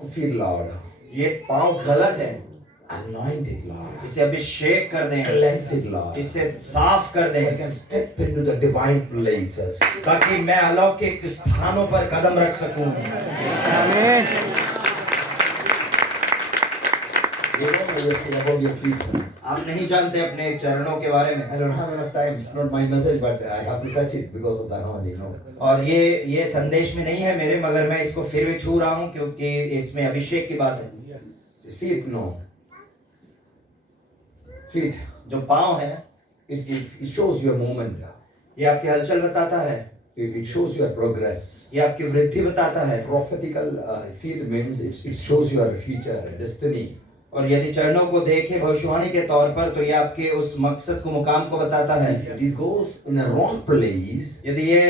Feel Lord. ये पाँव गलत है, Anoint it, Lord. इसे अभिषेक कर दें, Cleanse it, Lord. इसे साफ कर So I दें, can step into the divine places. ताकि मैं अलौकिक स्थानों पर कदम रख सकूं। You don't know anything about your feet. आप नहीं जानते अपने चरणों के बारे में, I don't have enough time. It's not my message, but I have to touch it because of the anointing. No. और ये संदेश में नहीं है मेरे, मगर मैं इसको फिर भी छू रहा हूं क्योंकि इसमें अभिषेक की बात है। See, feet, no. Feet. जो पाँव है, It shows your movement. ये आपकी हलचल बताता है, It shows your progress. ये आपकी वृद्धि बताता है। Prophetical feet means it shows your future destiny. और यदि चरणों को देखें भविष्यवाणी के तौर पर, तो ये आपके उस मकसद को, मुकाम को बताता है। If it goes in a wrong place, यदि ये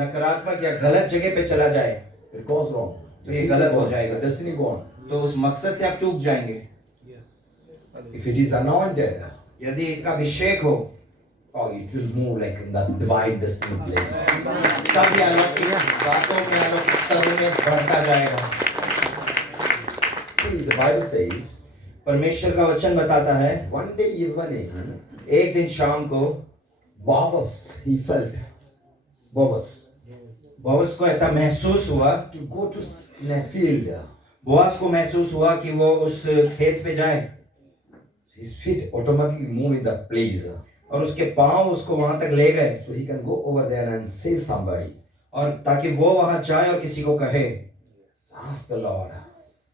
नकारात्मक या गलत जगह पे चला जाए, it goes wrong. तो ये गलत हो जाएगा, Your destiny gone. तो उस मकसद से आप चूक जाएंगे। If it is anointed, यदि इसका अभिषेक हो, oh, it will move like in the divine destiny place. तब ये अलौकिक बातों में, अलौकिक स्तरों में बढ़ता जाएगा। See, the Bible says, परमेश्वर का वचन बताता है, one day evening, एक दिन शाम को Boaz, he felt, बोअज को ऐसा महसूस हुआ, to go to a field. Boaz को महसूस हुआ कि वो उस खेत पे जाए, His feet automatically move in that place. और उसके पांव उसको वहां तक ले गए, So he can go over there and save somebody. और ताकि वो वहां जाए और किसी को कहे। Ask the Lord,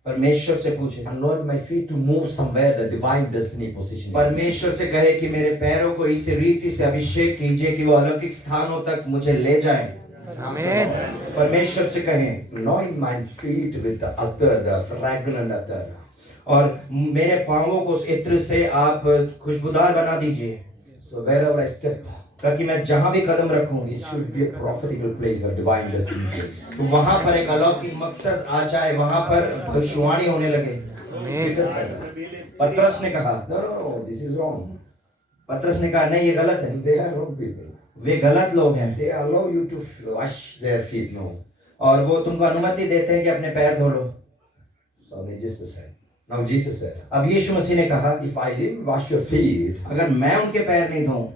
परमेश्वर से पूछे, anoint my feet to move somewhere the divine destiny position is. परमेश्वर से कहे कि मेरे पैरों को इस रीति से अभिषेक कीजिए कि वो अलौकिक स्थानों तक मुझे ले जाएं। आमीन। परमेश्वर से कहें, Anoint my feet with the attar, the fragrant attar. और मेरे पांवों को उस इत्र से आप खुशबूदार बना दीजिए, So wherever I step, ताकि मैं जहां भी कदम रखूं, it should be a prophetical place or divine destiny place. तो वहां पर एक अलौकिक मकसद आ जाए, वहां पर भविष्यवाणी होने लगे। Peter said, पतरस ने कहा, no, this is wrong. पतरस ने कहा नहीं, ये गलत है, They are wrong people. वे गलत लोग हैं, They allow you to wash their feet. No. और वो तुमको अनुमति देते हैं कि अपने पैर धो लो। So Jesus said. Now Jesus said, अब यीशु मसीह ने कहा, if I didn't wash your feet, अगर मैं उनके पैर नहीं धोऊं,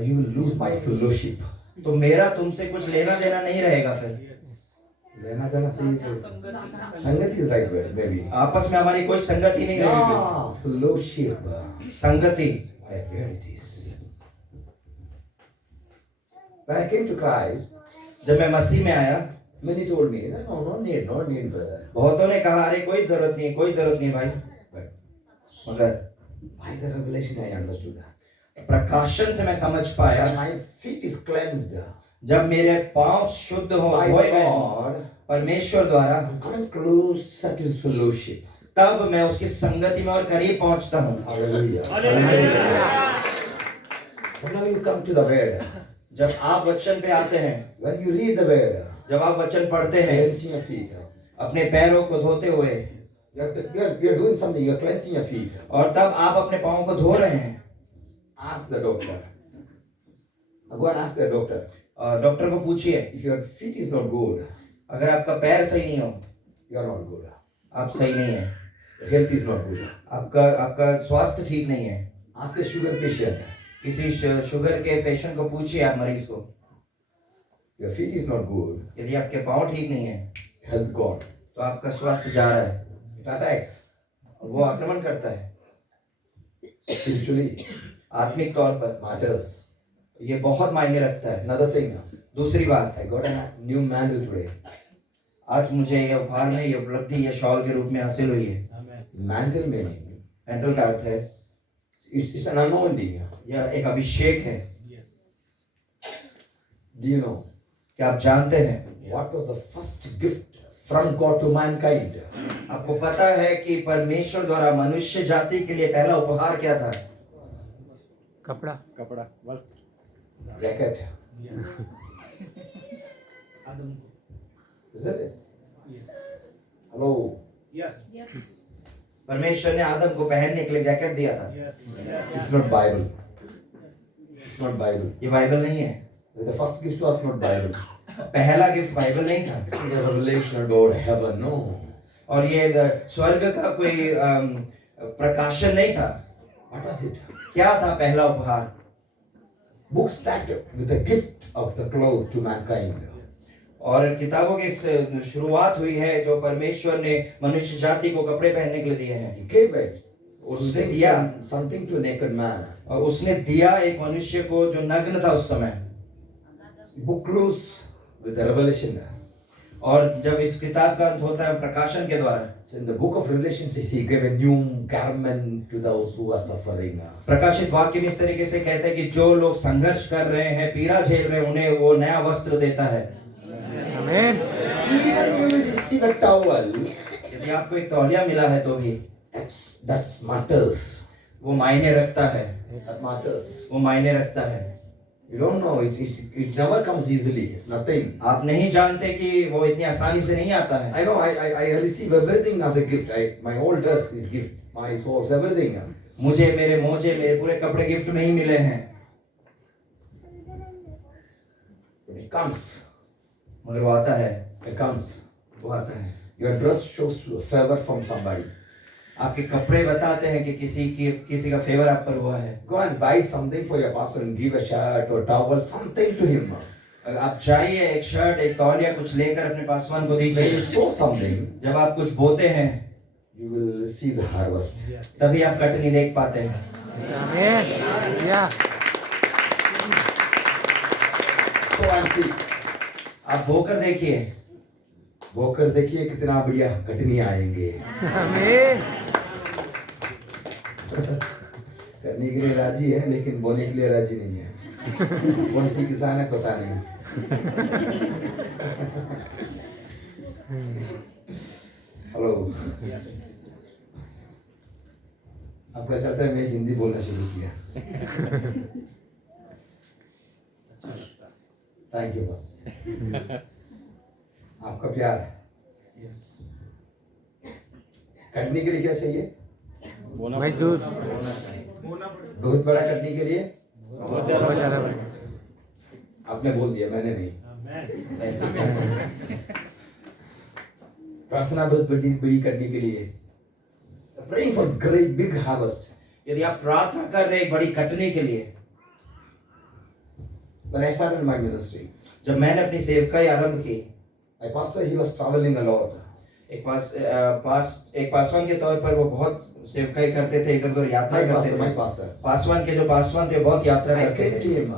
you will lose my fellowship. तो मेरा तुमसे कुछ लेना देना नहीं रहेगा। फिर Lena Jana says, Sangati is right word, maybe. आपस में हमारी कोई संगति नहीं रहेगी। Yeah, fellowship. संगति, Here it is. When I came to Christ, जब मैं मसीह में आया, many told me, no need, brother. बहुतों ने कहा, अरे कोई जरूरत नहीं, कोई जरूरत नहीं भाई। But मगर by the revelation I understood that. प्रकाशन से मैं समझ पाया, That my feet is cleansed जब मेरे पांव शुद्ध हो by धोए गए God, परमेश्वर द्वारा, I'm coming closer to His fellowship. तब मैं उसकी संगति में और करीब पहुंचता हूँ। Hallelujah. And now you come to the word. जब आप वचन पे आते हैं, When you read the word, जब आप वचन पढ़ते हैं, cleansing your feet. अपने पैरों को धोते हुए, You're doing something, you're cleansing your feet. और तब आप अपने पांव को धो रहे हैं, Ask the doctor. Now go and ask the doctor. और डॉक्टर को पूछिए, If your feet is not good, अगर आपका पैर सही नहीं हो, you are not good. आप सही नहीं है, Your health is not good. आपका स्वास्थ्य ठीक नहीं है। Ask a sugar patient. किसी शुगर के पेशेंट को पूछिए, आप मरीज को, Your feet is not good. यदि आपके पांव ठीक नहीं है, Health gone. तो आपका स्वास्थ्य जा रहा है, It attacks वो आक्रमण करता है। spiritually. आत्मिक तौर पर Matters. ये बहुत मायने रखता है। Another thing. दूसरी बात I है, got a new mantle today. आज मुझे ये उपहार में, ये उपलब्धि, ये शॉल के रूप में हासिल हुई है। Mantle meaning. मेंटल का अर्थ है, It's an anointing. यह एक अभिषेक है। Do you know क्या आप जानते हैं what was the first gift from God to mankind? आपको पता है कि परमेश्वर द्वारा मनुष्य जाति के लिए पहला उपहार क्या था? कपड़ा, वस्त्र। Jacket. Isn't it? Hello. परमेश्वर ने आदम को पहनने के लिए जैकेट दिया था। It's not Bible. It's not Bible. ये बाइबल नहीं है। The first gift was not Bible. पहला गिफ्ट बाइबल नहीं था, the revelation about heaven, no. और ये स्वर्ग का कोई प्रकाशन नहीं था। What was it? क्या था पहला उपहार? Book started with the gift of the cloud to mankind. और किताबों की शुरुआत हुई है जो परमेश्वर ने मनुष्य जाति को कपड़े पहनने के लिए दिए हैं। He gave it. उसने दिया, something to a naked man. और उसने दिया एक मनुष्य को जो नग्न था उस समय। Book close with the revelation. और जब इस किताब का अंत होता है प्रकाशन के द्वारा। So in the book of Revelation says he gave a new garment to those who are suffering. प्रकाशित वाक्य में इस तरीके से कहते हैं कि जो लोग संघर्ष कर रहे हैं, पीड़ा झेल रहे हैं, उन्हें वो नया वस्त्र देता है। Amen. Even you receive a towel, यदि आपको एक तौलिया मिला है तो भी that matters. वो मायने रखता है, That matters. वो मायने रखता है। You don't know, it never comes easily. It's nothing. आप नहीं जानते कि वो इतनी आसानी से नहीं आता है। I know, I receive everything as a gift. My whole dress is gift. My socks, everything. मुझे मेरे मोजे, मेरे पूरे कपड़े गिफ्ट में ही मिले हैं। When it comes, मगर वो आता है, it comes. वो आता है। Your dress shows favor from somebody. आपके कपड़े बताते हैं कि किसी का फेवर आप पर हुआ है। Go and buy something for your pastor and give a shirt or towel, something to him. आप चाहिए एक शर्ट, एक तौलिया कुछ लेकर अपने पासवान को When you दीजिए। sow something, जब आप कुछ बोते हैं you will receive the harvest. तभी आप कटनी देख पाते हैं। Amen. Yeah. Sow and see. आप बोकर देखिए, बोकर देखिए कितना बढ़िया कटनी आएंगे। Amen. करने के लिए राजी है लेकिन बोने के लिए राजी नहीं है। कौन सी किसान है पता नहीं। हेलो, आपका चलता है, मैं हिंदी बोलना शुरू किया। थैंक यू बस, आपका प्यार। कटने के लिए क्या चाहिए? मजदूर बहुत बड़ा कटने के लिए बहुत ज़्यादा बड़ा। आपने बोल दिया, मैंने नहीं। प्रार्थना बहुत बड़ी करने के लिए, praying for great big harvest. यदि आप प्रार्थना कर रहे हैं एक बड़ी कटनी के लिए। When I started my ministry, जब मैंने अपनी सेवकाई आरंभ की, my pastor he was traveling a lot. एक पासवान के तौर पर वो बहुत सेवकाई करते थे, इधर उधर यात्रा करते थे। My pastor. पासवान के जो पासवान थे बहुत यात्रा I करते came to थे him.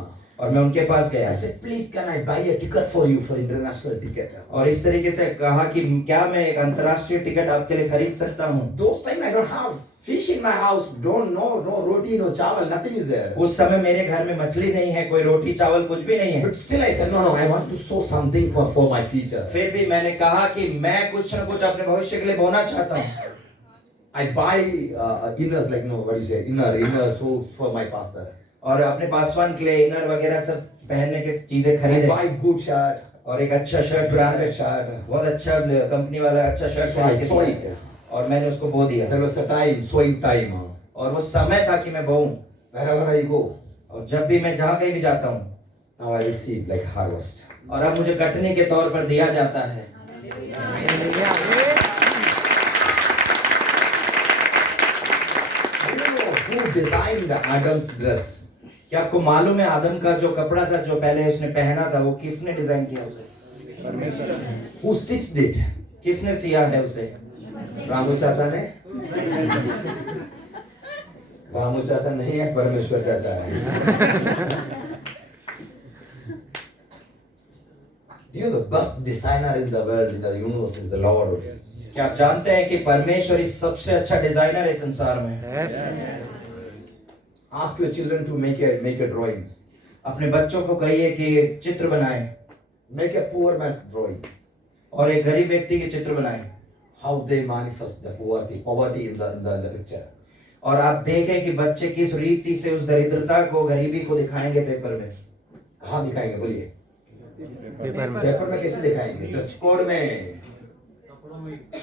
और मैं उनके पास गया। I said, please can I buy a ticket for you for international ticket? और इस तरीके से कहा कि क्या मैं एक अंतर्राष्ट्रीय टिकट आपके लिए खरीद सकता हूँ। Those time I don't have fish in my house, no roti, no chawal, nothing is there. उस समय मेरे घर में मछली नहीं है, कोई रोटी चावल कुछ भी नहीं है। But still I said, no, I want to sow something for my future. फिर भी मैंने कहा कि मैं कुछ न कुछ अपने भविष्य के लिए बोना चाहता हूँ। I buy inners like inner socks for my pastor. और अपने पासवान के लिए इनर वगैरह सब पहनने की चीजें I खरीदे buy good shirt, और एक अच्छा शर्ट, branded shirt. बहुत अच्छा कंपनी वाला अच्छा शर्ट So I खरीद के saw दिया। it. और मैंने उसको बो दिया। There was a time, sowing time. और वो समय था कि मैं बोऊं। Wherever I go, और जब भी मैं जहाँ कहीं भी जाता हूँ, now I receive like harvest. और अब मुझे कटने के तौर पर दिया जाता है। I don't know who designed Adam's dress. क्या आपको मालूम है आदम का जो कपड़ा था जो पहले उसने पहना था वो किसने डिजाइन किया उसे? Who stitched it? किसने सिया है उसे? रामू चाचा ने? रामू चाचा नहीं है, परमेश्वर चाचा है। You the best designer in the world, in the universe is the Lord. क्या आप जानते हैं कि परमेश्वर ही सबसे अच्छा डिजाइनर है संसार में? Yes. Ask your children to make a drawing. अपने बच्चों को कहिए कि चित्र बनाएं Make a poor man's drawing. और एक गरीब व्यक्ति के चित्र बनाएं How they manifest the poverty in the picture. और आप देखें कि बच्चे किस रीति से उस दरिद्रता को, गरीबी को दिखाएंगे पेपर में। कहाँ दिखाएंगे बोलिए? पेपर में कैसे दिखाएंगे? ड्रेस कोड में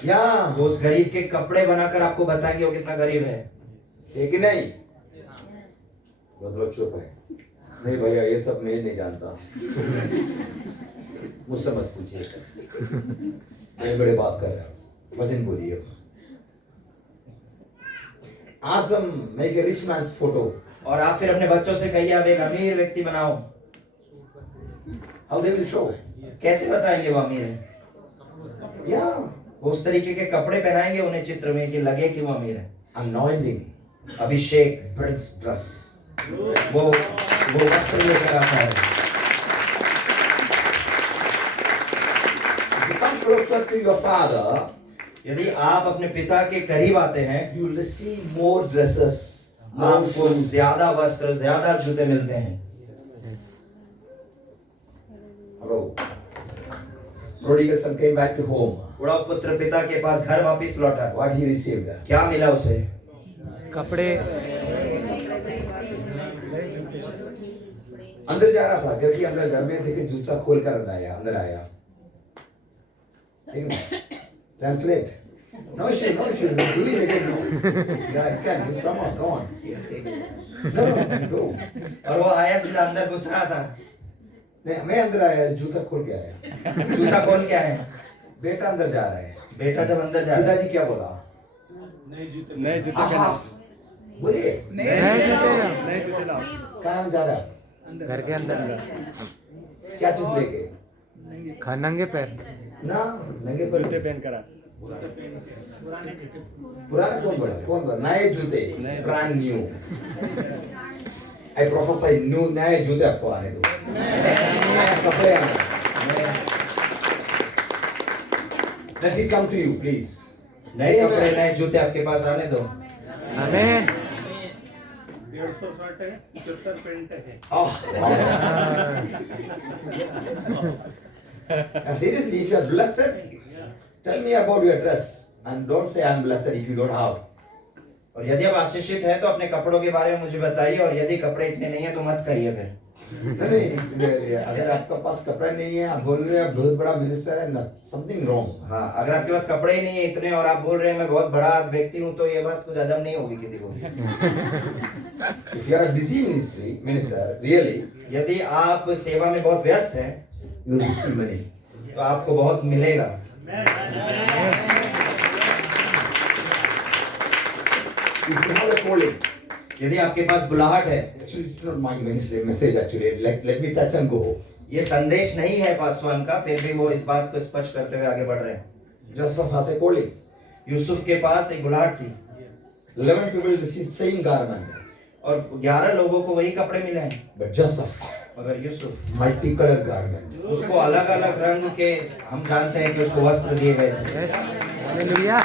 या वो उस गरीब के कपड़े बनाकर आपको बताएंगे वो कितना गरीब है कि नहीं? बहुत लोग चुप है। नहीं भैया, ये सब मैं नहीं जानता। मुझसे मत पूछिए सर, बड़े बड़े बात कर रहे हो, वचन बोलिए। Ask them make a rich man's photo. और आप फिर अपने बच्चों से कहिए आप एक अमीर व्यक्ति बनाओ। How they will show? कैसे बताएंगे वो अमीर है? Yeah, वो उस तरीके के कपड़े पहनाएंगे उन्हें चित्र में कि लगे कि वो अमीर है। anointing अभिषेक, brings dress. वो वस्त्र लेकर आता है। If you come closer to your father, यदि आप अपने पिता के करीब आते हैं, you will receive more dresses, more आपको shoes. ज्यादा वस्त्र, ज्यादा जूते मिलते हैं। Hello. Prodigal son came back to home. बुढ़ा पुत्र पिता के पास घर वापस लौटा। What he received? क्या मिला उसे? कपड़े अंदर जा रहा था, घर के अंदर, घर में देखे जूता खोल कर अंदर आया। Translate. No issue, no issue. Do it again. No. Yeah, you can. Come on, go on. No, go. और वो आया सीधा अंदर घुस रहा था। नहीं, मैं अंदर आया, जूता खोल के आया। जूता खोल के आए। बेटा अंदर जा रहा है। बेटा जब अंदर जा रहा है, पिताजी क्या बोला? नए जूते आहा, बोलिए। नए जूते कहाँ जा रहा है? घर के अंदर क्या चीज लेके? नंगे पैर ना, नंगे पर पहन कर पुराना कौन बड़ा? नए जूते, ब्रांड न्यू। आई प्रोफेसर न्यू, नए जूते आपको आने दो, नए कपड़े आने दो। Let it come to you, please. नए कपड़े, नए जूते आपके पास आने दो। हमें 150 शर्ट है, 75 पैंट है। Oh, wow. Seriously, if you are blessed, tell me about your dress and don't say I'm blessed if you don't have. और यदि आप आशीषित हैं तो अपने कपड़ों के बारे में मुझे बताइए, और यदि कपड़े इतने नहीं है तो मत कहिए फिर। नहीं, अगर आपका पास कपड़ा नहीं है, आप बोल रहे हैं बहुत बड़ा मिनिस्टर है, समथिंग रॉन्ग। हाँ, अगर आपके पास कपड़े ही नहीं है इतने और आप बोल रहे हैं मैं बहुत बड़ा व्यक्ति हूँ, तो ये बात कुछ अदम नहीं होगी किसी को। If you are a busy minister, really, यदि आप सेवा में बहुत व्यस्त हैं you will receive money. तो आपको बहुत मिलेगा। If you have a calling, यदि आपके पास बुलाहट है, actually it's not my ministry message actually. Let me touch and go. ये संदेश नहीं है पासवान का, फिर भी वो इस बात को स्पष्ट करते हुए आगे बढ़ रहे हैं। Joseph has a calling. Yusuf के पास एक बुलाहट थी 11 people received same garment, और 11 लोगों को वही कपड़े मिले हैं, but Joseph मगर यूसुफ multicolored garment. उसको अलग अलग रंग के, हम जानते हैं कि उसको वस्त्र दिए गए थे। Yes hallelujah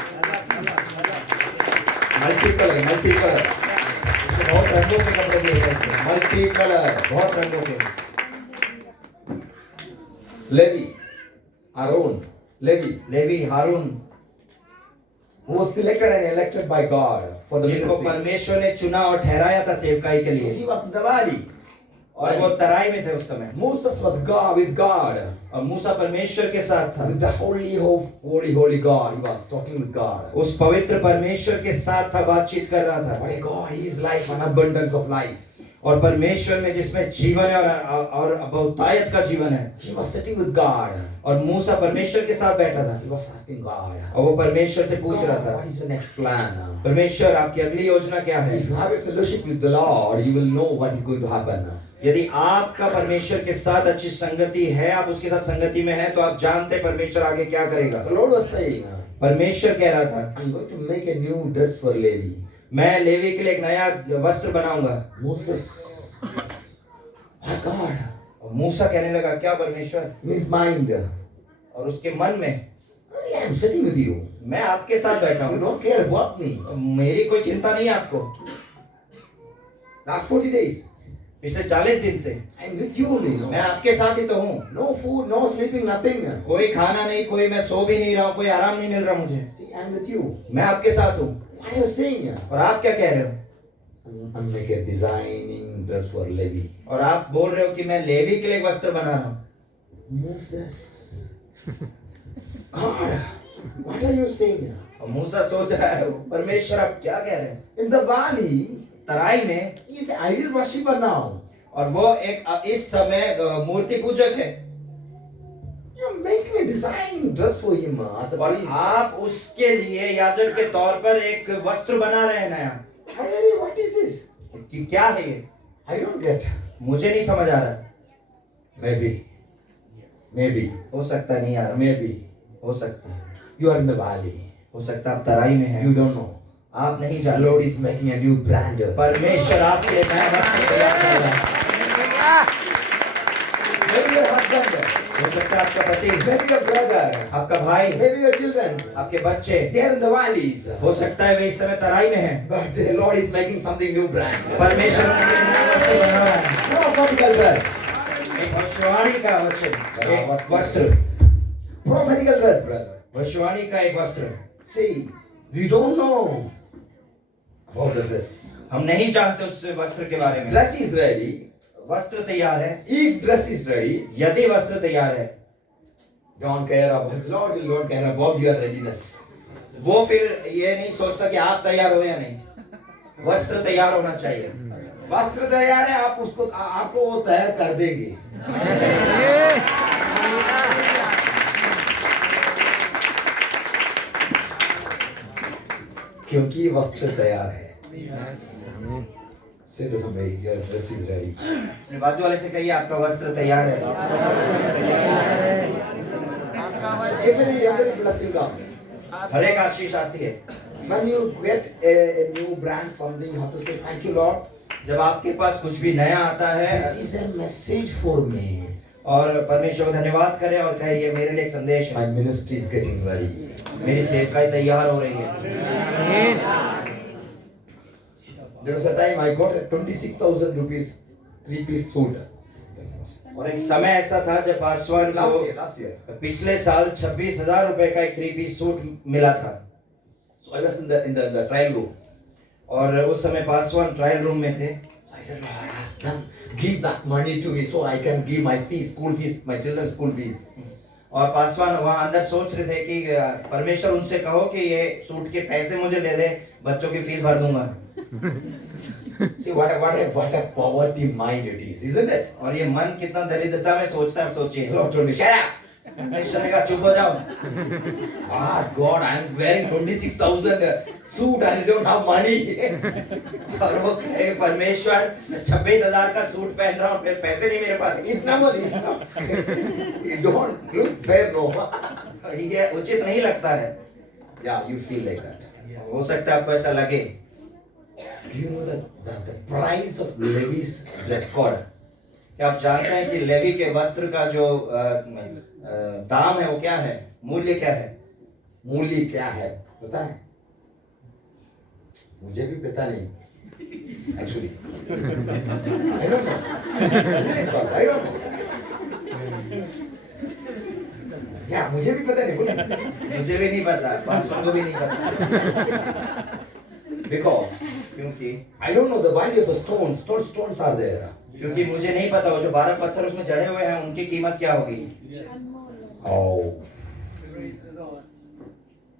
Multicolor. उसको बहुत रंगों के कपड़े दिए गए थे, Multicolor. बहुत रंगों के। Levi, Aaron, Levi, Haroon, who was selected and elected by God for the जिनको ministry. परमेश्वर ने चुना और ठहराया था सेवकाई के So लिए, he was in the valley. और वो तराई में थे उस समय। Moses was with God. और मूसा परमेश्वर के साथ था, With the holy God. He was talking with God. उस पवित्र परमेश्वर के साथ था, बातचीत कर रहा था। What a God, He is life, an abundance of life. और परमेश्वर में जिसमें जीवन है और बहुतायत का जीवन है, He was sitting with God. और मूसा परमेश्वर के साथ बैठा था He was asking God, और वो परमेश्वर से पूछ रहा God, था, what is your next plan? परमेश्वर आपकी अगली योजना क्या है? If you have a fellowship with the Lord, you will know what is going to happen. यदि आपका परमेश्वर के साथ अच्छी संगति है, आप उसके साथ संगति में हैं, तो आप जानते हैं परमेश्वर आगे क्या करेगा। So the Lord was saying, परमेश्वर कह रहा था, I'm going to make a new dress for Levi. मैं लेवी के लिए एक नया वस्त्र बनाऊंगा। Moses, my God, और मूसा कहने लगा, क्या परमेश्वर? in his mind, और उसके मन में, I am sitting with you. मैं आपके साथ बैठा You हूँ, don't care about me. मेरी कोई चिंता नहीं है आपको। Last 40 days, पिछले 40 दिन से I'm with you only. मैं आपके साथ ही तो हूँ। No food, no sleeping, nothing. कोई खाना नहीं, कोई मैं सो भी नहीं रहा हूँ, कोई आराम नहीं मिल रहा मुझे। See, I'm with you. मैं आपके साथ हूँ। What are you saying? और आप क्या कह रहे हो? I'm making a designing dress for Levi. और आप बोल रहे हो कि मैं लेवी के लिए एक वस्त्र बना रहा हूँ। Moses, God, what are you saying? और मूसा सोच रहा है, परमेश्वर आप क्या कह रहे हैं? In the valley, तराई में, he is an idol worshipper now. और वो एक इस समय मूर्ति पूजक है। making a design dress for him as a और priest. आप उसके लिए याजक के तौर पर एक वस्त्र बना रहे हैं नया। Really, what is this? कि क्या है ये? I don't get. मुझे नहीं समझ आ रहा। Maybe. हो सकता नहीं आ रहा। Maybe. हो सकता है। You are in the valley. हो सकता है आप तराई में हैं। You don't know. आप नहीं The जानते। Lord is making a new brand. परमेश्वर आपके लिए नया वस्त्र तैयार कर रहा है। Maybe your husband. हो सकता है आपका पति, Maybe your brother. आपका भाई, Maybe your children. आपके बच्चे, They are in the valleys. हो सकता है वे इस समय तराई में हैं। But the Lord is making something new brand. परमेश्वर उनके लिए नया वस्त्र बना रहा है। Prophetical dress. एक भविष्यवाणी का एक वस्त्र, Prophetical dress, brother. भविष्यवाणी का एक वस्त्र। See, we don't know about the dress. हम नहीं जानते उस वस्त्र के बारे में। Dress is ready. वस्त्र तैयार है। If dress is ready, यदि वस्त्र तैयार है, don't care about Lord will not care about your readiness. वो फिर ये नहीं सोचता कि आप तैयार हो या नहीं। वस्त्र तैयार होना चाहिए। वस्त्र तैयार है, आप उसको आपको वो तैयार कर देंगे। क्योंकि वस्त्र तैयार है। Say to somebody, your dress is ready. अपने बाजू वाले से कहिए आपका वस्त्र तैयार है। Every blessing comes. हर एक आशीष आती है। When you get a new brand, something, you have to say thank you, Lord. जब आपके पास कुछ भी नया आता है This is a message for me. और परमेश्वर को धन्यवाद करें और कहें ये मेरे लिए एक संदेश है। My ministry is getting ready. मेरी सेवकाई तैयार हो रही है। There was a time I got a 26,000 rupees 3-piece suit. और एक समय ऐसा था जब पासवान Last year. को पिछले साल 26,000 रुपए का एक 3-piece सूट मिला था। So I was in the trial room. और उस समय पासवान ट्रायल रूम में थे। So I said, Lord, ask them, give that money to me so I can give my fees, school fees, my children's school fees. और पासवान वहाँ अंदर सोच रहे थे कि परमेश्वर उनसे कहो कि ये सूट के पैसे मुझे दे दे, बच्चों की फीस भर दूंगा। See what a poverty mind it is, isn't it? और ये मन कितना दरिद्रता में सोचता है, सोचिए। Lord told me, shut up. परमेश्वर ने कहा चुप हो जाओ। God, I am wearing 26,000 suit and I don't have money. और वो कहे परमेश्वर 26,000 का सूट पहन रहा हूँ, फिर पैसे नहीं मेरे पास। It don't look fair, no. ये उचित नहीं लगता है। Yeah, you feel like that. हो सकता है आपको ऐसा लगे। Do you know the price of Levi's dress code? क्या आप जानते हैं कि लेवी के वस्त्र का जो दाम है वो क्या है, मूल्य क्या है? मूल्य क्या है पता है? मुझे भी पता नहीं actually. I don't know. Isn't it, boss? I don't know. Yeah, मुझे भी पता नहीं बोला। मुझे भी नहीं पता, पासवान को भी नहीं पता। Because क्योंकि I don't know the value of the stones. Stones are there. क्योंकि मुझे नहीं पता वो जो 12 पत्थर उसमें जड़े हुए हैं उनकी कीमत क्या होगी। Oh.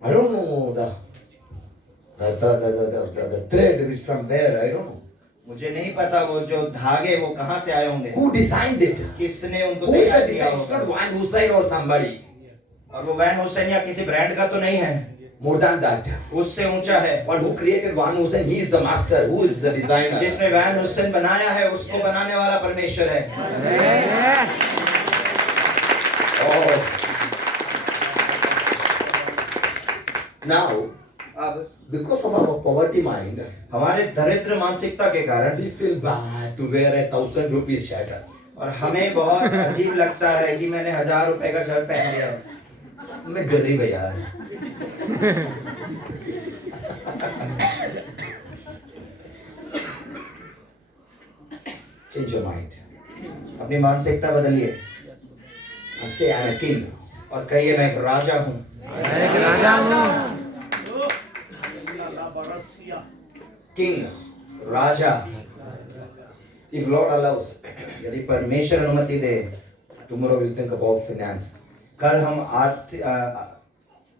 I don't know the thread which from where, I don't know. मुझे नहीं पता वो जो धागे वो कहाँ से आए होंगे, Who designed it? किसने उनको Who is तैयार the किया design? It's not होगा। Van Hussein or somebody. और वो वैन हुसैन या किसी ब्रांड का तो नहीं है, More than that. उससे ऊंचा है। One who created Van Hussein, he is the master. Who is the designer? जिसने वैन हुसैन बनाया है उसको बनाने वाला परमेश्वर है। Oh. Now, अब because of our poverty mind, हमारे दरिद्र मानसिकता के कारण we feel bad to wear a 1,000 rupees shirt. और हमें बहुत अजीब लगता है कि मैंने 1000 रुपए का शर्ट पहन लिया है। मैं गरीब है यार। Change your mind. अपनी मानसिकता बदलिए And say I am a king. और कहिए मैं एक राजा हूँ। मैं एक राजा हूँ। King. Raja. If Lord allows, यदि परमेश्वर अनुमति दे, tomorrow we'll think about finance. कल हम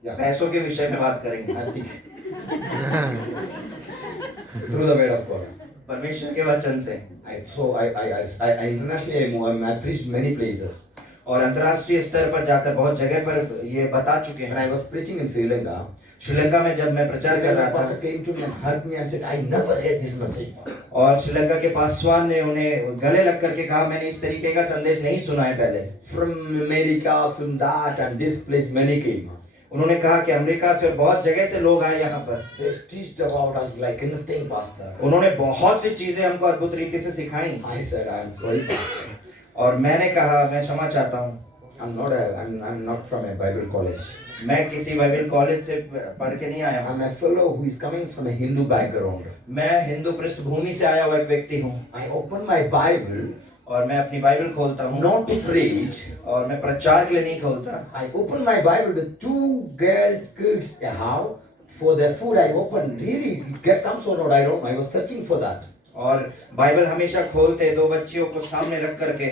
पैसों के विषय में बात करेंगे। I think through the word of God. परमेश्वर के वचन से। I internationally I preached many places. और अंतर्राष्ट्रीय स्तर पर जाकर बहुत जगह पर ये बता चुके When हैं। I was preaching in Sri Lanka, Sri Lanka में जब मैं प्रचार कर the रहा pastor था came to me and hugged me and said, I never heard this message. और श्रीलंका के पासवान ने उन्हें गले लग करके कहा, मैंने इस तरीके का संदेश नहीं सुना है पहले। From America, from that and this place, many came. उन्होंने कहा कि अमेरिका से और बहुत जगह से लोग आए यहाँ पर। They teached about us like anything, pastor. उन्होंने बहुत सी चीजें हमको अद्भुत रीति से सिखाई। I said, I am sorry, pastor. और मैंने कहा, मैं क्षमा चाहता हूँ, I'm not from a Bible college. मैं किसी बाइबल कॉलेज से पढ़ के नहीं आया हूँ। I'm a fellow who is coming from a Hindu background. मैं हिंदू पृष्ठभूमि से आया हुआ एक व्यक्ति हूँ। I open my Bible और मैं अपनी बाइबल खोलता हूँ, not to preach. और मैं प्रचार के लिए नहीं खोलता। I open my Bible with two girl kids how for their food. I open really it comes or not I don't know. I was searching for that. और बाइबल हमेशा खोलते दो बच्चियों को सामने रख करके,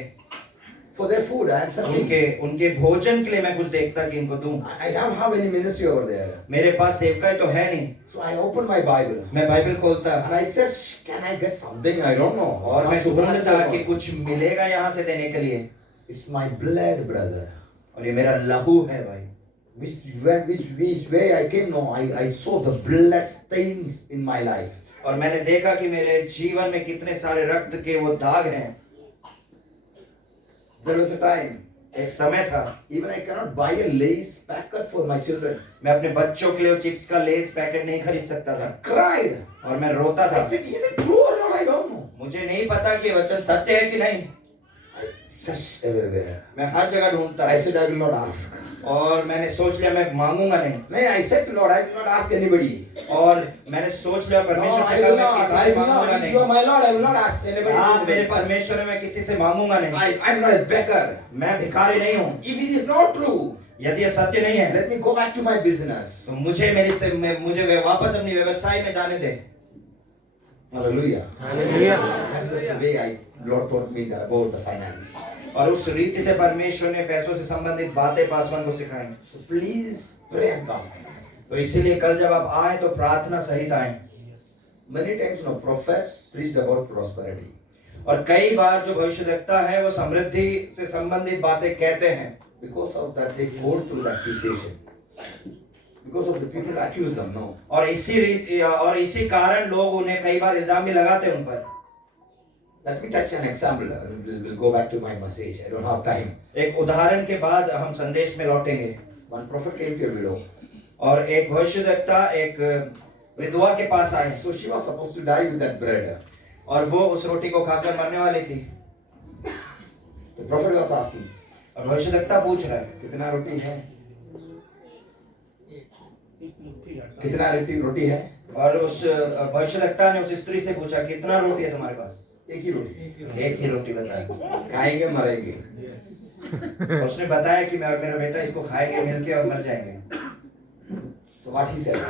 For their food I am searching. उनके भोजन के लिए मैं कुछ देखता कि इनको दूं। I don't have any ministry over there. मेरे पास सेवकाई तो है नहीं। So I open my Bible मैं बाइबल खोलता and I said, can I get something? I don't know. और मैं Not ढूंढता supernatural. कि कुछ मिलेगा यहाँ से देने के लिए। It's my blood, brother. और ये मेरा लहू है भाई। Which way I came? No, I saw the blood stains in my life. और मैंने देखा कि मेरे जीवन में कितने सारे रक्त के वो दाग हैं। There was a time. एक समय था, Even I cannot buy a Lay's packet for my children. मैं अपने बच्चों के लिए चिप्स का लेस पैकेट नहीं खरीद सकता था Cried. और मैं रोता था। I said, is it true or not? I don't know. मुझे नहीं पता कि ये वचन सत्य है कि नहीं। I searched everywhere. मैं हर जगह ढूंढता। I said, I will not ask. और मैंने सोच लिया मैं मांगूंगा नहीं। No, I said to Lord, I will not ask anybody. और मैंने सोच लिया No, परमेश्वर I से will कल मैं not. किसी I से will मांगूंगा not. If you are नहीं। my Lord, I will not ask anybody. आप मेरे परमेश्वर हैं, मैं किसी से मांगूंगा नहीं। I am not a beggar. मैं भिखारी नहीं हूँ। If it is not true, यदि यह सत्य नहीं है let me go back to my business. तो मुझे वापस अपनी व्यवसाय में जाने दे। Hallelujah. Hallelujah. That was the way Lord taught me about the finance. और उस रीति से परमेश्वर ने पैसों से संबंधित बातें पासवान को सिखाई। So please pray and come. तो इसीलिए कल जब आप आए तो प्रार्थना सहित आए। Many times, prophets preached about prosperity. और कई बार जो भविष्यद्वक्ता है वो समृद्धि से संबंधित बातें कहते हैं। Because of that, they go through the accusation. Because of the people accuse them, no. और इसी कारण लोग उन्हें कई बार इल्जाम भी लगाते हैं उन पर। Let me touch an example. We'll go back to my message. I don't have time. एक उदाहरण के बाद हम संदेश में लौटेंगे। One prophet came to a widow. और एक भविष्यद्वक्ता एक विधवा के पास आए। So she was supposed to die with that bread. और वो उस रोटी को खाकर मरने वाली थी। The prophet was asking, और भविष्यद्वक्ता पूछ रहा है, कितना रोटी है? एक मुट्ठी आटा। कितना रोटी है? और उस भविष्यद्वक्ता ने उस स्त्री से पूछा, कितना रोटी है तुम्हारे पास? एक ही रोटी। एक ही रोटी बताया। खाएंगे मरेंगे। और उसने बताया कि मैं और मेरा बेटा इसको खाएंगे मिलके और मर जाएंगे। So what he said?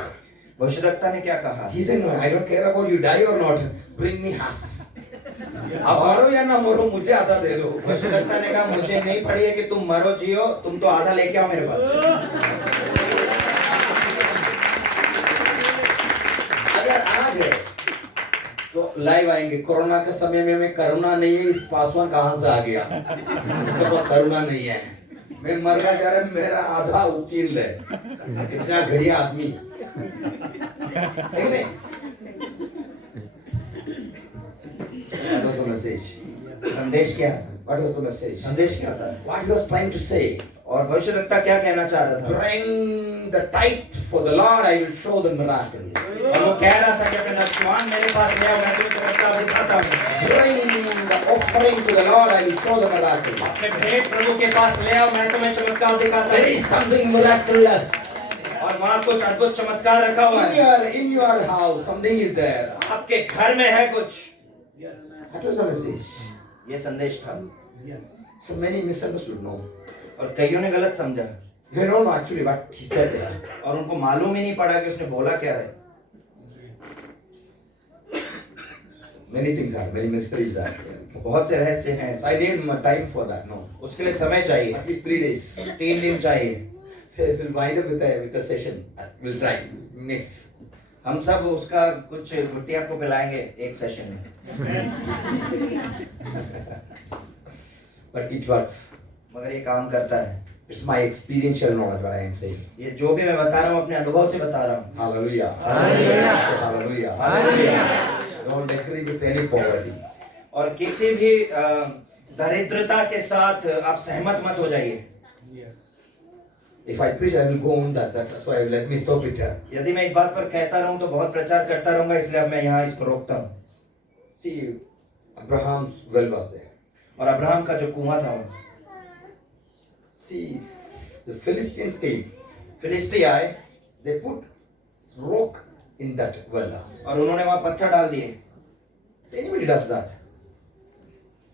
भविष्यद्वक्ता ने क्या कहा? He said, no, I don't care about you die or not. Bring me half. अब मरो या ना मरो मुझे आधा दे दो। भविष्यद्वक्ता ने कहा, मुझे नहीं पड़ी है कि तुम मरो जियो, तुम तो आधा लेके आओ मेरे पास। अगर आज है तो लाइव आएंगे। कोरोना के समय में हमें करुणा नहीं है, इस पासवान कहां से आ गया? इसके पास करुणा नहीं है। मैं मर गया जा रहा, मेरा आधा उचील है। इतना घड़िया आदमी है। What was the message? संदेश क्या है? What was the message? संदेश क्या था? What he was trying to say? और भविष्यद्वक्ता क्या कहना चाह रहा था? Bring the tithe for the Lord, I will show the miracle. और वो कह रहा था कि अपने दशवान मेरे पास ले आओ, मैं तुम्हें चमत्कार दिखाता हूँ। Bring the offering to the Lord, I will show the miracle. अपने भेंट प्रभु के पास ले आओ, मैं तुम्हें चमत्कार दिखाता There हूँ। is something miraculous. और वहाँ कुछ अद्भुत चमत्कार रखा हुआ है। In your house, something is there. आपके घर में है कुछ। That was the message. ये संदेश था। So many misunderstood, no. और कईयों ने गलत समझा। They don't know actually what he said there. और उनको मालूम ही नहीं पड़ा कि उसने बोला क्या है। Many things are, many mysteries are there. बहुत से रहस्य हैं। So I need more time for that, no. उसके लिए समय चाहिए। At least 3 days. 3 दिन चाहिए। So we'll wind up with a session. We'll try. Mix. हम सब उसका कुछ गुट्टी आपको पिलाएंगे एक सेशन में। But it works. मगर ये काम करता है। It's my experiential knowledge what I am saying. ये जो भी मैं बता रहा हूँ अपने अनुभव से बता रहा हूँ। Hallelujah. Hallelujah. Say hallelujah. Hallelujah. Don't agree with any poverty. और किसी भी दरिद्रता के साथ आप सहमत मत हो जाइए। If I preach, I will go on that. That's why let me stop it here. यदि मैं इस बात पर कहता रहूं तो बहुत प्रचार करता रहूंगा, इसलिए अब मैं यहाँ इसको रोकता हूँ। See, Abraham's well was there. और अब्राहम का जो कुआं था वो, See, the Philistines came. फिलिस्ती आए They put rock in that well. और उन्होंने वहां पत्थर डाल दिए। So anybody does that?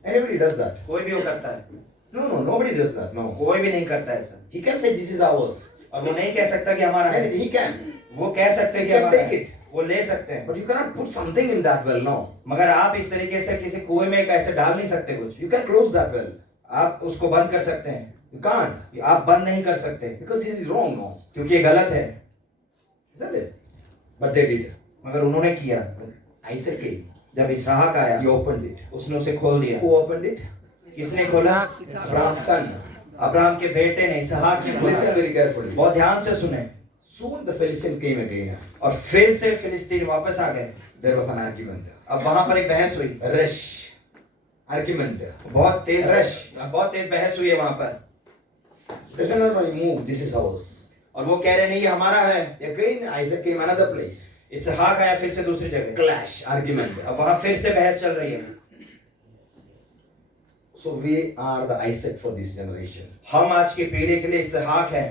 Anybody does that? कोई भी वो करता है? No, nobody does that. No. कोई भी नहीं करता ऐसा। He can say this is ours. और वो नहीं कह सकता कि हमारा है। Anything he can. वो कह सकते हैं कि He can हमारा take है। it. वो ले सकते हैं। But you cannot put something in that well. No. मगर आप इस तरीके से किसी कुएं में ऐसे डाल नहीं सकते कुछ। You can close that well. आप उसको बंद कर सकते हैं, You can't. आप बंद नहीं कर सकते Because he is wrong. No. क्योंकि ये गलत है। Isn't it? But they did. मगर उन्होंने किया। Isaac came. जब इसहाक आया, He opened it. उसने उसे खोल दिया। Who opened it? किसने खोला? Abraham's son. अब्राहम के बेटे ने, इसहाक ने खोला। Listen very carefully. बहुत ध्यान से सुने। Soon the Philistine came again. और फिर से फिलिस्तीन वापस आ गए। There was an argument. अब वहां पर एक बहस हुई। Rush. Argument. बहुत तेज रश। बहुत तेज बहस हुई है वहां पर। They said, no, you move. This is ours. और वो कह रहे नहीं ये हमारा है। Again, Isaac came another place. इसहाक आया फिर से दूसरी जगह। Clash. Argument. अब वहां फिर से बहस चल रही है। So we are the Isaac for this generation. हम आज की पीढ़ी के लिए इसहाक हैं।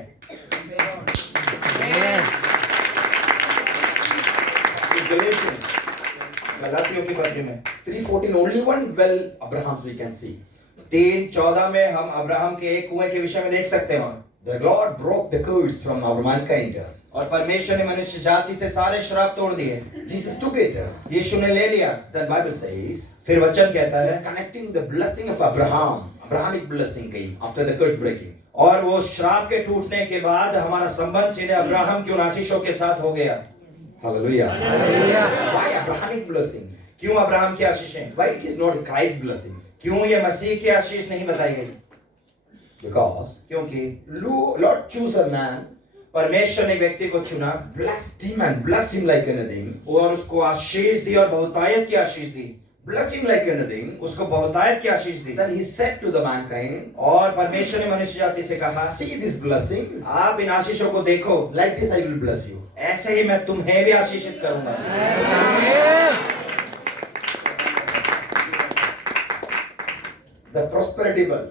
Galatians गलातियों की पत्री में 3:14, only one well Abraham's we can see. 3:14 में हम अब्राहम के एक कुएं के विषय में देख सकते हैं वहां। The Lord broke the curse from our mankind. और परमेश्वर ने मनुष्य जाति से सारे श्राप तोड़ दिए। Jesus took it. यीशु ने ले लिया। The Bible says, फिर वचन कहता है, connecting the blessing of Abraham, Abrahamic blessing came after the curse breaking. और वो श्राप के टूटने के बाद हमारा संबंध सीधे अब्राहम की उन आशीषों के साथ हो गया। Hallelujah. Hallelujah. Why Abrahamic blessing? क्यों अब्राहम की आशीषें? Why it is not Christ's blessing? क्यों ये मसीह की आशीष नहीं बताई गई? Because क्योंकि Lord chose a man, परमेश्वर ने व्यक्ति को चुना blessed him and blessed him like anything. और उसको आशीष दी और बहुतायत की आशीष दी। Bless him like anything. उसको बहुतायत की आशीष दी। Then he said to the mankind, और परमेश्वर ने मनुष्य जाति से कहा, see this blessing, आप इन आशीषों को देखो, like this I will bless you. ऐसे ही मैं तुम्हें भी आशीषित करूंगा। The prosperity well.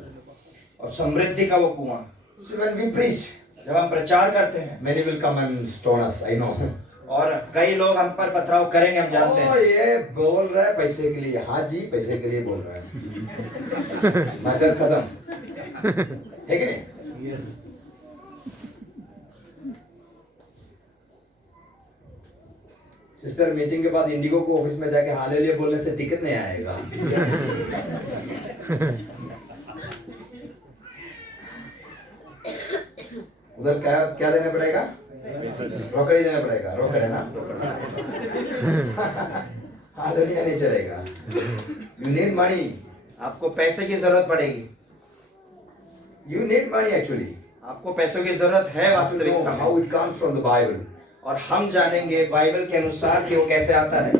और समृद्धि का वो कुआं। So when we preach, जब हम प्रचार करते हैं many will come and stone us. I know. और कई लोग हम पर पथराव करेंगे, हम जानते Oh, हैं। ये बोल रहा है पैसे के लिए। हाँ जी, पैसे के लिए बोल रहा है। मजर खत्म। है कि नहीं? सिस्टर मीटिंग के बाद इंडिगो को ऑफिस में जाके हालेलुया बोलने से टिकट नहीं आएगा। उधर क्या देना पड़ेगा? रोकड़े देना पड़ेगा। रोकड़े ना? हालेलुया नहीं चलेगा। You need money. आपको पैसे की जरूरत पड़ेगी। You need money actually. आपको पैसों की जरूरत है You know वास्तविकता में। how it comes from the Bible. और हम जानेंगे बाइबल के अनुसार कि वो कैसे आता है।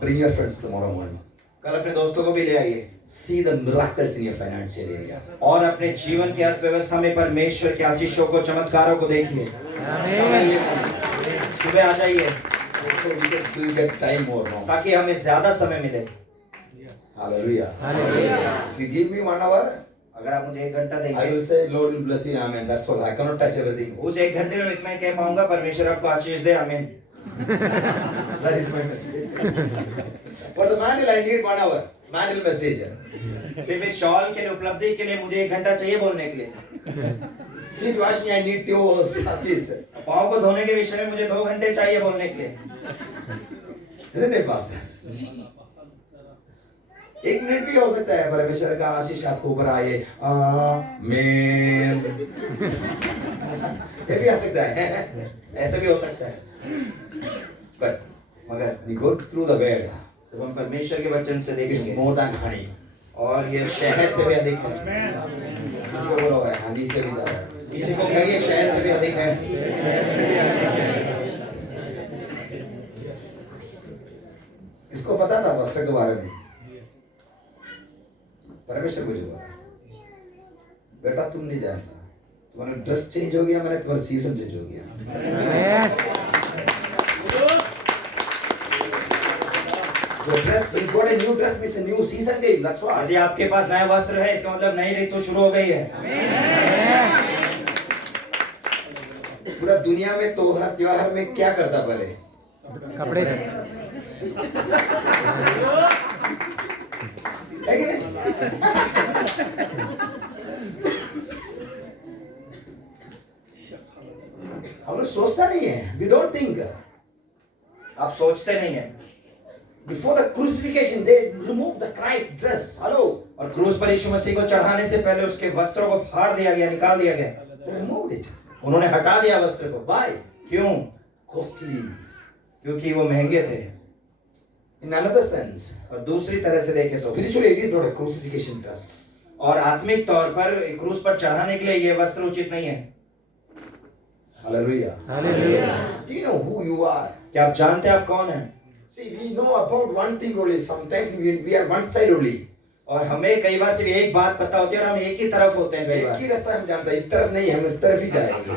Bring your friends tomorrow morning. कल अपने दोस्तों को भी ले आइए See the miracles in your financial area. और अपने जीवन की अर्थव्यवस्था में परमेश्वर के आशीषों को, चमत्कारों को देखिए। सुबह आ जाइए So we get time more now. ताकि हमें ज्यादा समय मिले। Hallelujah. Hallelujah. If you give me 1 hour, अगर आप मुझे 1 घंटा I देंगे, will say Lord will bless you. Amen. That's all. I cannot touch everything. उस 1 घंटे में इतना ही कह पाऊंगा, परमेश्वर आपको आशीष दे, आमीन। That is my message. For the manual, I need 1 hour. Manual message. सिर्फ इस शॉल के लिए, उपलब्धि के लिए मुझे 1 घंटा चाहिए बोलने के लिए। Feet washing, I need 2 hours. At least. पाँव को धोने के विषय में मुझे 2 घंटे चाहिए बोलने के लिए। Isn't it, Pastor? 1 मिनट भी हो सकता है। परमेश्वर का आशीष आपको ऊपर आए। आमीन। ये भी आ सकता है। ऐसे भी हो सकता है। But मगर we go through the word. जब हम परमेश्वर के वचन से It's देखेंगे more than honey. और ये शहद से भी अधिक है। किसी को बोला हुआ है हानि से भी ज्यादा है। किसी को कहिए शहद से भी अधिक है। इसको पता था वस्त्र के बारे में, परमेश्वर मुझे बोला बेटा तुम नहीं जानता, तुम्हारा ड्रेस चेंज हो गया, मैंने तुम्हारा सीजन चेंज हो गया। So dress, you got a new dress means a new season came. That's why. यदि आपके पास नया वस्त्र है इसका मतलब नई ऋतु शुरू हो गई है। पूरा दुनिया में त्योहार में क्या करता पहले? कपड़े है कि नहीं? हम लोग सोचता नहीं है, we don't think. आप सोचते नहीं है। Before the crucifixion, they removed the Christ dress. Hello. और क्रूस पर यीशु मसीह को चढ़ाने से पहले उसके वस्त्रों को फाड़ दिया गया, निकाल दिया गया। They removed it. उन्होंने हटा दिया वस्त्र को। Why? क्यों? Costly. क्योंकि वो महंगे थे। In another sense, और दूसरी तरह से देखें तो spiritually it is not a crucifixion dress. और आत्मिक तौर पर क्रूस पर चढ़ाने के लिए ये वस्त्र उचित नहीं है। Hallelujah. Hallelujah. Do you know who you are? क्या आप जानते हैं आप कौन हैं? See, we know about one thing only. Sometimes we are one side only. और हमें कई बार सिर्फ एक बात पता होती है और हम एक ही तरफ होते हैं कई एक बार। ही रास्ता हम जानते हैं, इस तरफ नहीं, हम इस तरफ ही जाएंगे।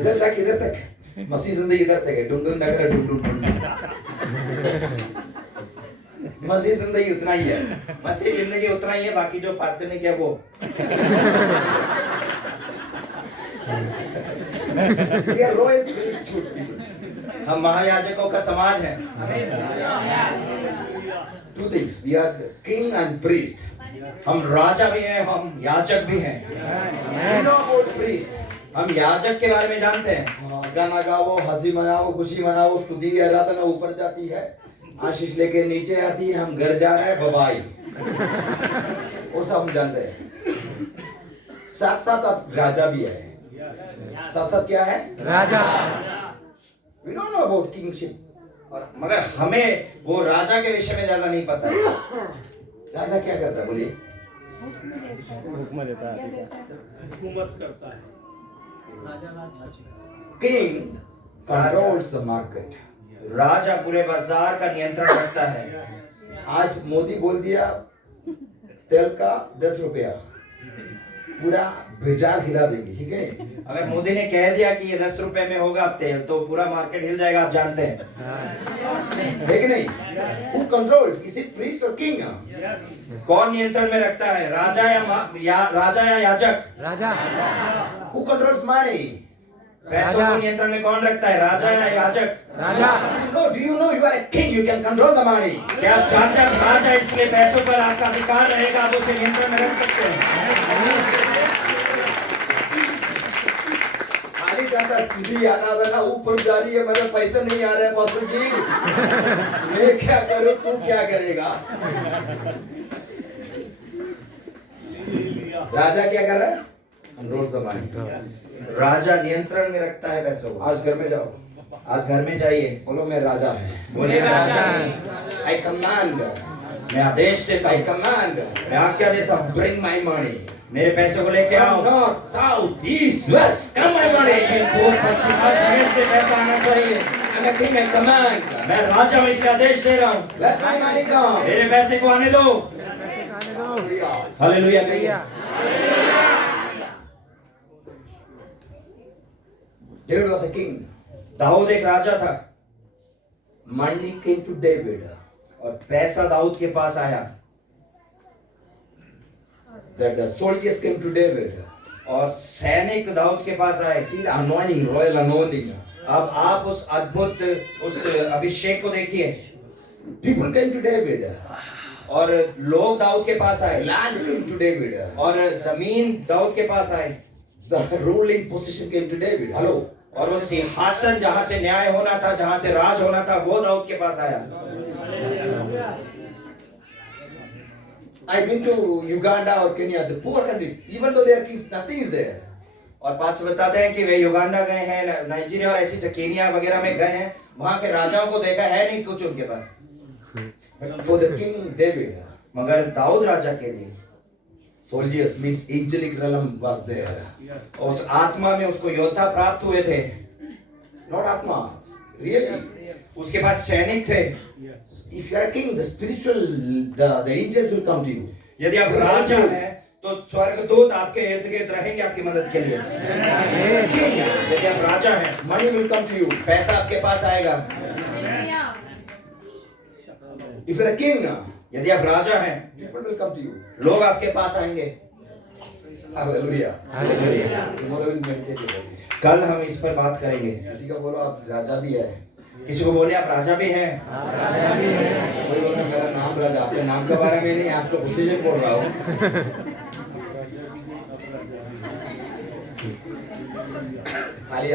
इधर तक, इधर तक, मसीह जिंदगी इधर तक है, डुन डुन डगड़ा डुन डुन डुन। मसीह जिंदगी उतना ही है। मसीह जिंदगी उतना ही है, बाकी जो पास्टर ने किया वो। We are royal priesthood people. हम महायाजकों का समाज है। Two things. We are the king and priest. हम राजा भी हैं, हम याजक भी हैं। We know about priest. हम याजक के बारे में जानते हैं। गाना गाओ, हंसी मनाओ, खुशी मनाओ, स्तुति आराधना ऊपर जाती है, आशीष लेके नीचे आती है, हम घर जा रहे हैं, बाय। वो सब हम जानते हैं। साथ साथ आप राजा भी है। साथ साथ क्या है? राजा। We don't know about kingship. और मगर हमें वो राजा के विषय में ज्यादा नहीं पता है। राजा क्या करता है बोलिए? हुकूमत करता है। King controls the market. राजा पूरे बाजार का नियंत्रण रखता है। आज मोदी बोल दिया तेल का 10 रुपया, पूरा बाजार हिला देंगे, ठीक है? अगर मोदी ने कह दिया कि ये 10 रुपए में होगा तेल, तो पूरा मार्केट हिल जाएगा, आप जानते हैं। है कि नहीं? Who controls? Is it priest or king? कौन नियंत्रण में रखता है, राजा राजा या याजक? राजा। Who controls money? पैसों को नियंत्रण में कौन रखता है, राजा या याजक? राजा। Do you know you are a king? You can control the money. क्या आप जानते हैं राजा, इसलिए पैसों पर आपका अधिकार रहेगा, आप उसे नियंत्रण में रख सकते हैं। खाली जाता स्तुति आराधना ऊपर जा रही है, मेरे पैसे नहीं आ रहे हैं पास्टर जी, मैं क्या करूं, तू क्या करेगा? राजा क्या कर रहा है? Controls the money. राजा नियंत्रण में रखता है पैसों को। आज घर में जाओ, आज घर में जाइए, बोलो मैं राजा है, बोले राजा है। आई कमांड, मैं आदेश देता आई हूँ, कमांड, मैं आज्ञा देता हूँ, ब्रिंग माय मनी, मेरे पैसों को लेके आओ। North south east west, come my money, दक्षिण पूर्व पश्चिम हर जगह से पैसा आना चाहिए। I am king, I command, मैं राजा हूँ, इसलिए आदेश दे रहा हूँ, लेट माय मनी कम। मेरे पैसे को आने दो। हालेलुया कहिए। David was a king. Dawood एक राजा था Money came to David. और पैसा दाऊद के पास आया That the soldiers came to David. और सैनिक दाऊद के पास आए। See the anointing, royal anointing. अब आप उस अद्भुत उस अभिषेक को देखिए। People came to David. और लोग दाऊद के पास आए Land came to David. और जमीन दाऊद के पास आए The ruling position came to David. Hello. और वो सिंहासन जहां से न्याय होना था, जहां से राज होना था, वो दाऊद के पास आया। I've been to Uganda or Kenya, the poor countries. Even though they are kings, nothing is there. और पास्टर बताते हैं कि वे युगांडा गए हैं, नाइजीरिया और ऐसी केनिया वगैरह में गए हैं, वहां के राजाओं को देखा है नहीं कुछ उनके पास। But for the king David, मगर दाऊद राजा के लिए soldiers means angelic realm was there. Yes. उस आत्मा में उसको योद्धा प्राप्त हुए थे, Not Atma, really. उसके पास सैनिक थे। Yes. If you are a king, the spiritual, the angels will come to you. यदि आप राजा हैं तो स्वर्गदूत आपके इर्द गिर्द रहेंगे आपकी मदद के लिए। यदि आप राजा हैं, Money will come to you. पैसा आपके पास आएगा। If you are a king, यदि आप राजा हैं, people will come to you. लोग आपके पास आएंगे। Hallelujah. Hallelujah. Tomorrow we'll meditate about it. कल हम इस पर बात करेंगे। किसी का बोलो आप राजा भी है, किसी को बोले आप राजा भी हैं, कोई बोला मेरा नाम राजा, आपके नाम के बारे में नहीं, आपको पोजीशन बोल रहा हूँ। खाली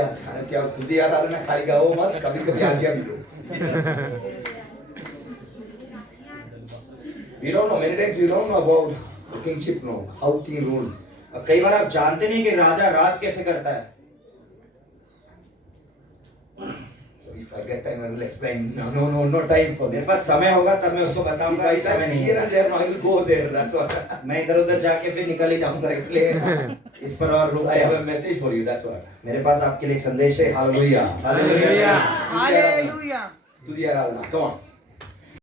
क्या स्तुति आराधना खाली गाओ मत, कभी कभी आज्ञा भी दो। You don't know, many times you don't know about kingship, no, how king rules. अब कई बार आप जानते नहीं कि राजा राज कैसे करता है। So if I get time, I will explain. No time for मेरे this. पास समय होगा तब मैं उसको If बताऊंगा। I इस समय touch नहीं here है। and there, no, I will go there. That's what. मैं इधर उधर जाके फिर निकल ही जाऊंगा, इसलिए इस पर और रुक I have गया। a message for you. That's what. मेरे पास आपके लिए एक संदेश है। Hallelujah. Hallelujah. Hallelujah. To the Aradhana. Come on.